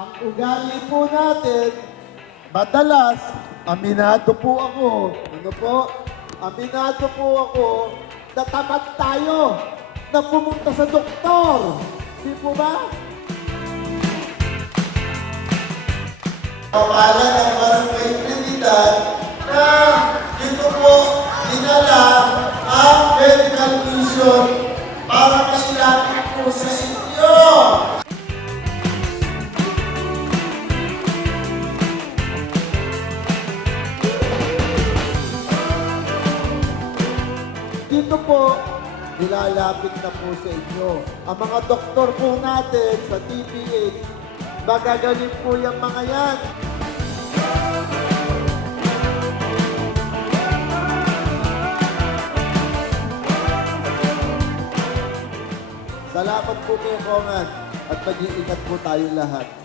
Ang ugali po natin, madalas, aminado po ako. Ano po? Aminado po ako na tamad tayo na pumunta sa doktor. Di po ba? Kawalan ng barangay Trinidad na dito po dinala ang medical mission para mailapit po sa inyo. Dito po, nilalapit na po sa inyo. Ang mga doktor po natin sa TPH, magagaling po yung mga yan. Salamat po kay Kongan at mag-iingat po tayo lahat.